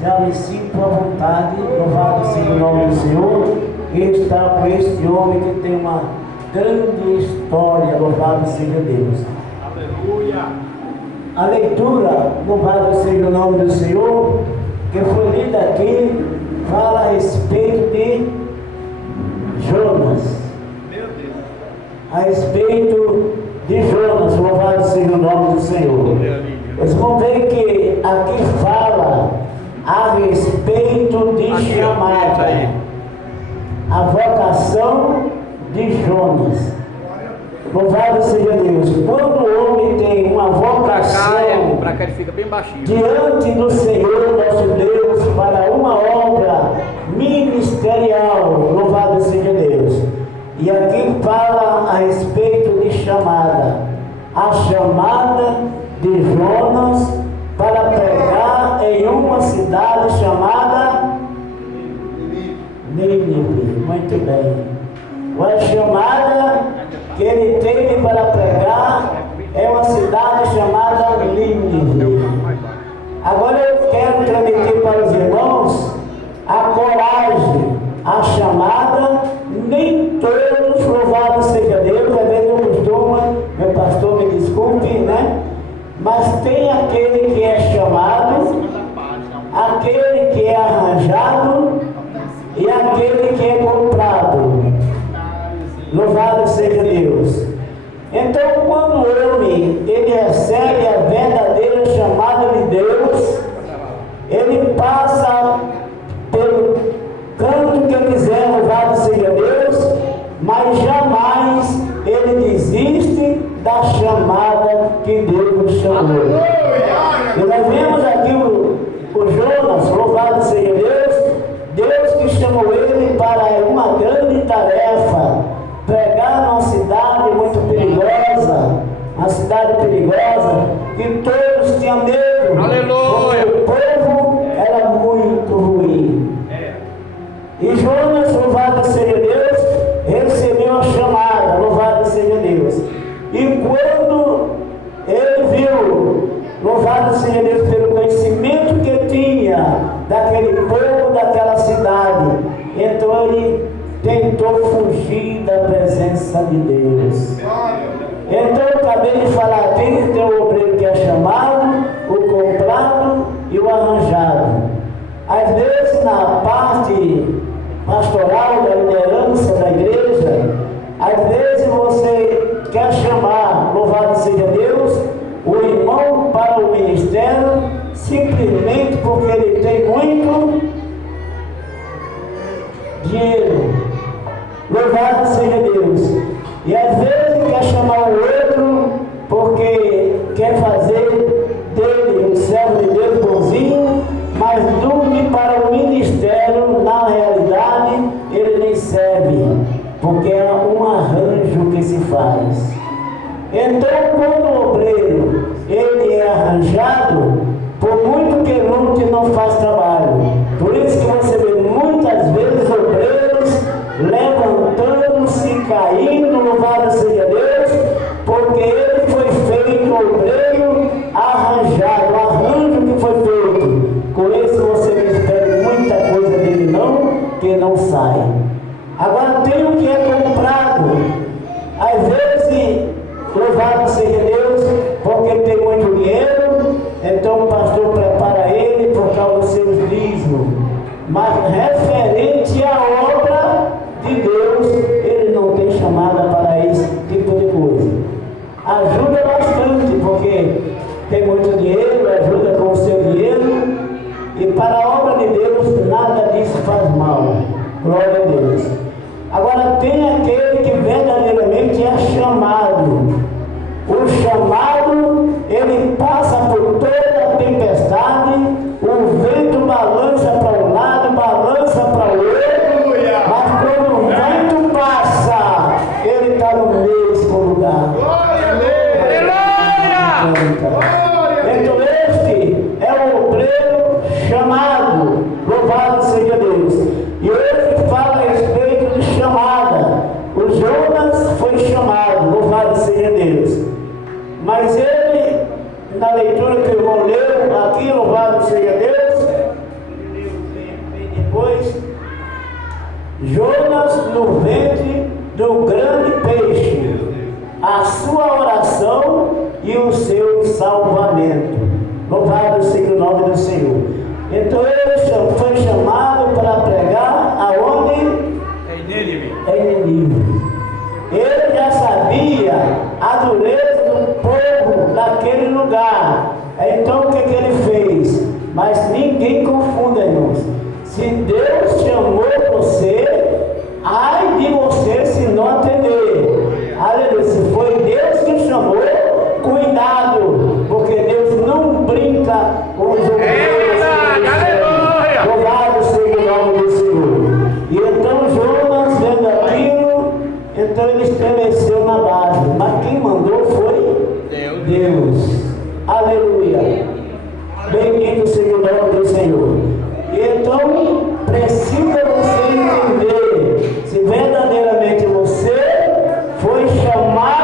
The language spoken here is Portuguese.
Já me sinto à vontade, louvado seja o nome do Senhor, estar com este homem que tem uma grande história, louvado seja Deus. Aleluia! A leitura, louvado seja o nome do Senhor, que foi lida aqui, fala a respeito de Jonas. Meu Deus! A respeito de Jonas, louvado seja o nome do Senhor. Vocês vão ver que aqui fala a respeito de Aqui, chamada, a vocação de Jonas. Louvado seja Deus. Quando o homem tem uma vocação Pra cá ele fica bem baixinho. diante do Senhor nosso Deus para uma obra ministerial, louvado seja Deus. E aqui fala a respeito de chamada, a chamada de Jonas para pregar em uma cidade chamada Nínive. Muito bem. A chamada que ele teve para pregar é uma cidade chamada Nínive. Agora eu quero transmitir para os irmãos a coragem, a chamada. Nem todos, louvado seja Deus, às vezes eu costumo, meu pastor me desculpe, né? Mas tem aquele que é chamado, aquele que é arranjado e aquele que é comprado. Louvado seja Deus. Então, quando o homem ele recebe a verdadeira chamada de Deus, ele passa pelo canto que quiser, louvado seja Deus, mas jamais ele desiste da chamada que Deus o chamou. E nós vemos aqui o Jonas, louvado seja Deus, Deus que chamou ele para uma grande tarefa, pregar numa cidade muito perigosa, uma cidade perigosa, que todos tinham medo. Aleluia! Porque o povo era muito ruim. E Jonas, louvado seja Deus, recebeu a chamada, louvado seja Deus. E quando ele viu, louvado seja Deus, pelo conhecimento que tinha daquele povo, daquela cidade, então ele tentou fugir da presença de Deus. Então eu acabei de falar aqui que tem o obreiro que é chamado, o comprado e o arranjado. Às vezes na parte pastoral da liderança da igreja, às vezes você quer chamar, louvado seja Deus, o irmão para o ministério, simplesmente porque ele tem muito dinheiro. Louvado seja Deus. E às vezes quer chamar o outro porque quer fazer dele um servo de Deus bonzinho, mas dorme para o ministério, na realidade ele nem serve, porque é um arranjo que se faz. Então, quando o obreiro ele é arranjado, por muito que lute, não faz trabalho. Por isso que você vê muitas vezes obreiros levantando-se, caindo, louvado seja Deus, porque ele foi feito obreiro arranjado, o arranjo que foi feito. Com isso você não espera muita coisa dele não, que não sai. Agora tem o que é comprado. Às vezes, louvado seja Deus, porque ele tem muito dinheiro, então o pastor prepara ele por causa dos seus dízimos. Mas referente à obra de Deus, ele não tem chamada para esse tipo de coisa. Ajuda bastante, porque tem muito dinheiro, ajuda com o seu dinheiro, e para a obra de Deus nada disso faz mal. Glória a Deus. Agora tem aquele que verdadeiramente é chamado. O chamado, ele passa por toda a tempestade, o vento balança para um lado, balança para o outro, seja o nome do Senhor. Então ele foi chamado para pregar aonde? Em Nínive. Em Nínive. Ele já sabia a dureza do povo daquele lugar. Então o que ele fez? Mas ninguém confunda, irmãos. Se Deus chamou você, ai de você se não atender. Aleluia. Se foi Deus que chamou, cuidado, porque Deus não brinca com os obreiros. Aleluia! Louvado seja o nome do Senhor. E então Jonas, vendo aquilo, então ele estremeceu na base. Mas quem mandou foi Deus. Aleluia. Bendito seja o nome do Senhor.